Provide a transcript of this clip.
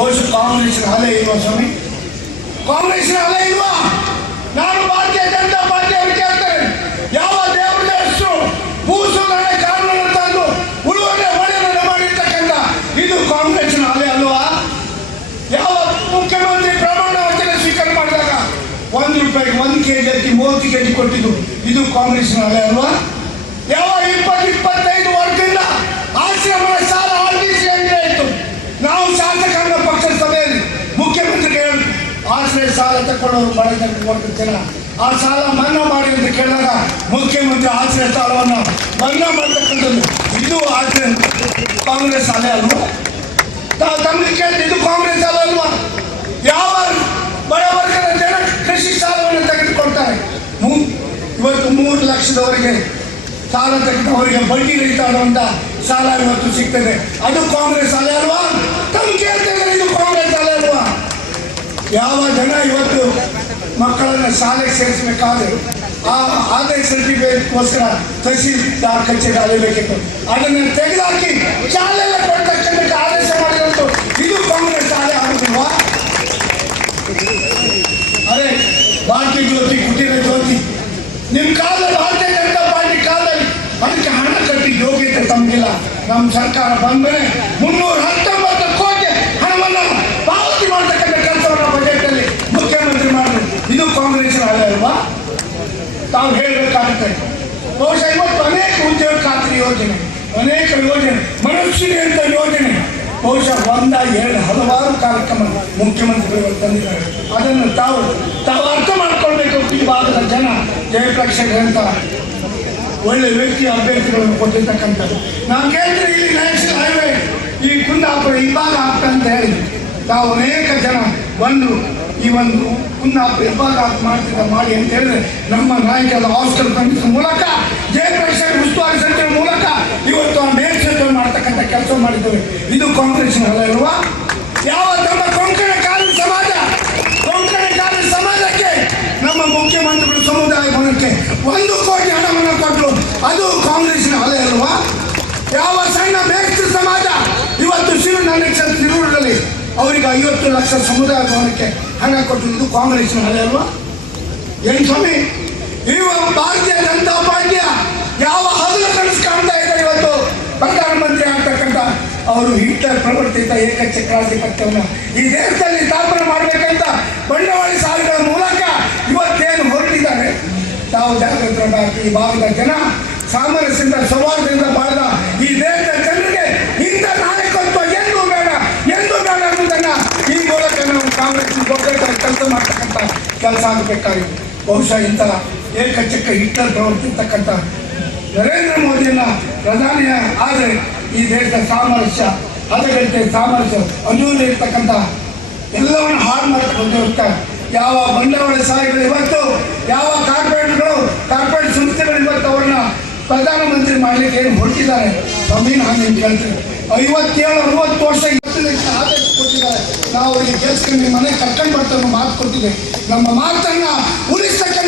ಬಹುಶಃ ಕಾಂಗ್ರೆಸ್ನ ಅಲೆ ಇಲ್ವಾ ಸ್ವಾಮಿ? ಕಾಂಗ್ರೆಸ್ನ ಅಲೆ ಇಲ್ವಾ? ನಾನು ಭಾರತೀಯ ಜನತಾ ಪಾರ್ಟಿಯವರು ಕೇಳ್ತೇನೆ, ಯಾವ ದೇವರ ಹೆಸರು ಭೂಸುಧಾರಣೆ ಕಾನೂನು ತಂದು ಉಳುವನೆ ಹೊಡೆಯನ್ನು ಮಾಡಿರ್ತಕ್ಕಂಥ ಇದು ಕಾಂಗ್ರೆಸ್ನ ಅಲೆ ಅಲ್ವಾ? ಯಾವ ಮುಖ್ಯಮಂತ್ರಿ ಪ್ರಮಾಣ ವಚನ ಸ್ವೀಕಾರ ಮಾಡಿದಾಗ ₹1 1 kg ಅಕ್ಕಿ 30 kg ಕೊಟ್ಟಿದ್ದು ಇದು ಕಾಂಗ್ರೆಸ್ನ ಅಲೆ ಅಲ್ವಾ? ಯಾವ 20-25 ವರ್ಷದಿಂದ ಆಶ್ರಮದ ಸಾಲ RBC ಇತ್ತು. ನಾವು ಶಾಸಕಾಂಗ ಪಕ್ಷದ ಸಭೆಯಲ್ಲಿ ಮುಖ್ಯಮಂತ್ರಿಗೆ ಆಶ್ರಯ ಸಾಲ ತಗೊಂಡವರು ಬಡ ಜನರಿಗೆ ಜನ ಆ ಸಾಲ ಮನ್ನಾ ಮಾಡಿ ಅಂತ ಕೇಳಿದಾಗ ಮುಖ್ಯಮಂತ್ರಿ ಆಶ್ರಯ ಸಾಲವನ್ನು ಮನ್ನಾ ಮಾಡ್ತಕ್ಕಂಥದ್ದು ಇದು ಆಶ್ರಯ ಕಾಂಗ್ರೆಸ್ ಅಲೆ ಅಲ್ವಾ? ತಮಗೆ ಕೇಳಿದ್ರೆ ಇದು ಕಾಂಗ್ರೆಸ್ ಅಲೆ ಅಲ್ವಾ? ಯಾವ ಬಡ ವರ್ಗದ ಜನ ಕೃಷಿ ಸಾಲವನ್ನು ತೆಗೆದುಕೊಳ್ತಾರೆ? ಇವತ್ತು 3 ಲಕ್ಷದವರೆಗೆ ಸಾಲ ತೆಗೆದವರಿಗೆ ಬಡ್ಡಿ ರಹಿತ ಆಡುವಂತ ಸಾಲ ಇವತ್ತು ಸಿಗ್ತದೆ. ಅದು ಕಾಂಗ್ರೆಸ್ ಅಲೆ ಅಲ್ವಾ? ತಮ್ಮ ಕೇಳ್ತೇನೆ, ಇದು ಕಾಂಗ್ರೆಸ್ ಅಲೆ ಅಲ್ವಾ? ಯಾವ ಜನ ಇವತ್ತು ಮಕ್ಕಳನ್ನ ಶಾಲೆಗೆ ಸೇರಿಸಬೇಕಾದ್ರೆ ಆ ಆದಾಯ ಸರ್ಟಿಫಿಕೇಟ್ಗೋಸ್ಕರ ತಹಸೀಲ್ದಾರ್ ಕಚೇರಿ ಅಲೆಯಬೇಕಿತ್ತು, ಅದನ್ನು ತೆಗೆದುಹಾಕಿ ಶಾಲೆಲ್ಲ ಕೊಡ್ತಕ್ಕಂಥ ಆದೇಶ ಮಾಡಿರೋದು ಇದು ಕಾಂಗ್ರೆಸ್ ಅಲೆ ಆಗುದಿಲ್ವಾ? ಅರೆ ಭಾರತೀಯ ಜ್ಯೋತಿ ಕುಟೀರ ಜ್ಯೋತಿ ನಿಮ್ಮ ಕಾಲದಲ್ಲಿ ಭಾರತೀಯ ಜನತಾ ಪಾರ್ಟಿ ಕಾಲದಲ್ಲಿ ಅದಕ್ಕೆ ಹಣ ಕಟ್ಟಿ ಯೋಗ್ಯತೆ ತಮಗಿಲ್ಲ. ನಮ್ಮ ಸರ್ಕಾರ ಬಂದ್ಮೇಲೆ 319 ಕೋಟಿ ಹಣವನ್ನು ಪಾವತಿ ಮಾಡತಕ್ಕಂಥ ಕೆಲಸವನ್ನು ಬಜೆಟ್ ಅಲ್ಲಿ ಮುಖ್ಯಮಂತ್ರಿ ಮಾಡಿದ್ರು. ಇದು ಕಾಂಗ್ರೆಸ್ನ ಅಲೆ ಅಲ್ವಾ? ತಾವು ಹೇಳಬೇಕಾಗುತ್ತೆ. ಬಹುಶಃ ಇವತ್ತು ಅನೇಕ ಉದ್ಯೋಗ ಖಾತ್ರಿ ಯೋಜನೆ, ಅನೇಕ ಯೋಜನೆ, ಮನುಷ್ಯನೇ ಅಂತ ಯೋಜನೆ ಬಹುಶಃ 1-2 ಹಲವಾರು ಕಾರ್ಯಕ್ರಮ ಮುಖ್ಯಮಂತ್ರಿಗಳು ತಂದಿದ್ದಾರೆ. ಅದನ್ನು ತಾವು ಅರ್ಥ ಮಾಡ್ಕೊಳ್ಬೇಕು. ಈ ಭಾಗದ ಜನ ಜಯಪ್ರಕಾಶ್ ಅಂತ ಒಳ್ಳೆ ವ್ಯಕ್ತಿ ಅಭ್ಯರ್ಥಿಗಳನ್ನು ಕೊಟ್ಟಿರ್ತಕ್ಕಂಥದ್ದು. ನಾವು ಕೇಳಿದ್ರೆ ಇಲ್ಲಿ ನ್ಯಾಷನಲ್ ಹೈವೇ ಈ ಕುಂದಾಪುರ ಈ ಭಾಗ ಆಗ್ತಾ ಅಂತ ಹೇಳಿದ್ವಿ. ತಾವು ಅನೇಕ ಜನ ಈ ಒಂದು ಕುಂದಾಪುರ ವಿಭಾಗ ಮಾಡಿ ಅಂತ ಹೇಳಿದ್ರೆ ನಮ್ಮ ನಾಯಕರ ಹಾಸ್ಟೆಲ್ ಕಮಿಟಿ ಮೂಲಕ ಜಯಪ್ರಕಾಶ್ ಉಸ್ತುವಾರಿ ಸಚಿವರ ಮೂಲಕ ಇವತ್ತು ಆ ನೇತೃತ್ವ ಮಾಡ್ತಕ್ಕಂಥ ಕೆಲಸ ಮಾಡಿದ್ದೇವೆ. ಇದು ಕಾಂಗ್ರೆಸ್ನ ಅಲೆ ಅಲ್ವಾ? ಯಾವ ನಮ್ಮ ಕೊಂಕಣ ಕಾರ್ಮಿಕ ಸಮಾಜಕ್ಕೆ ನಮ್ಮ ಮುಖ್ಯಮಂತ್ರಿಗಳು ಸಮುದಾಯ ಭವನಕ್ಕೆ 1 ಕೋಟಿ ಹಣವನ್ನು ಕೊಟ್ಟರು, ಅದು ಕಾಂಗ್ರೆಸ್ನ ಅಲೆ ಅಲ್ವಾ? ಯಾವ ಸಣ್ಣ ಮೇಸ್ತ್ರಿ ಸಮಾಜ ಇವತ್ತು ಶಿರೂರಿನಲ್ಲಿ ಅವರಿಗೆ 50 ಲಕ್ಷ ಸಮುದಾಯ ಭವನಕ್ಕೆ ಹಣ ಕೊಟ್ಟರು, ಇದು ಕಾಂಗ್ರೆಸ್ನ ಅಲೆ ಅಲ್ವಾ? ಏನು ಸ್ವಾಮಿ, ಇವಾಗ ಭಾರತೀಯ ಜನತಾ ಪಾರ್ಟಿಯ ಯಾವ ಹಗಲು ಕನಸು ಕಾಣ್ತಾ ಇದ್ದಾರೆ ಇವತ್ತು ಪ್ರಧಾನಮಂತ್ರಿ ಆಗ್ತಕ್ಕಂಥ ಅವರು ಹಿಟ್ಲರ್ ಪ್ರವರ್ತಿತ ಏಕಚಕ್ರಾಧಿಪತ್ಯವನ್ನು ಈ ದೇಶದಲ್ಲಿ ಸ್ಥಾಪನೆ ಮಾಡಬೇಕಂತ ಬಂಡವಾಳ ಸಾಲಗಳ ಮೂಲಕ ಇವತ್ತೇನು ಹೊರಟಿದ್ದಾರೆ. ತಾವು ಜಾಗೃತರಾಗಬೇಕು. ಈ ಭಾಗದ ಜನ ಸಾಮರಸ್ಯದಿಂದ ಸೌಹಾರ್ದದಿಂದ ಬಾಳಿದ ಈ ದೇಶದ ಜನರಿಗೆ ಇಂಥ ನಾಯಕತ್ವ ಎಂದೂ ಬೇಡ ಅನ್ನೋದನ್ನ ಈ ಮೂಲಕ ನಾವು ಕಾಂಗ್ರೆಸ್ ಕೆಲಸ ಮಾಡ್ತಕ್ಕಂಥ ಕೆಲಸ ಆಗಬೇಕಾಗಿದೆ. ಬಹುಶಃ ಇಂಥ ಏಕಚಕ್ರ ಹಿಟ್ಲರ್ ಪ್ರವರ್ತಿರ್ತಕ್ಕಂಥ ನರೇಂದ್ರ ಮೋದಿಯನ್ನ ಪ್ರಧಾನಿ ಆದರೆ ಈ ದೇಶದ ಸಾಮರಸ್ಯ ಹದಗೆಟ್ಟೆ ಸಾಮರಸ್ಯ ಅನ್ಯೂನ್ಯ ಇರ್ತಕ್ಕಂಥ ಎಲ್ಲವನ್ನು ಹಾಳು ಮಾಡ್ಕೊಂಡು ಯಾವ ಬಂಡವಾಳಶಾಹಿಗಳು ಇವತ್ತು ಯಾವ ಕಾರ್ಪೊರೇಟ್ ಸಂಸ್ಥೆಗಳು ಇವತ್ತು ಅವ್ರನ್ನ ಪ್ರಧಾನಮಂತ್ರಿ ಮಾಡ್ಲಿಕ್ಕೆ ಏನು ಹೊರಟಿದ್ದಾರೆ. ಸಮೀನ್ ಹಾಗೆ ಕೇಳ್ತೀವಿ 57-60 ವರ್ಷ ಆದೇಶ ಕೊಟ್ಟಿದ್ದಾರೆ. ನಾವು ಅವರಿಗೆ ಕೆಲಸಕ್ಕೆ ನಿಮ್ಮ ಮನೆ ಕರ್ಕೊಂಡು ಬರ್ತೇವೆ ಮಾತು ಕೊಟ್ಟಿದ್ದೇವೆ. ನಮ್ಮ ಮಾತನ್ನ ಉಳಿಸಕ್ಕೆ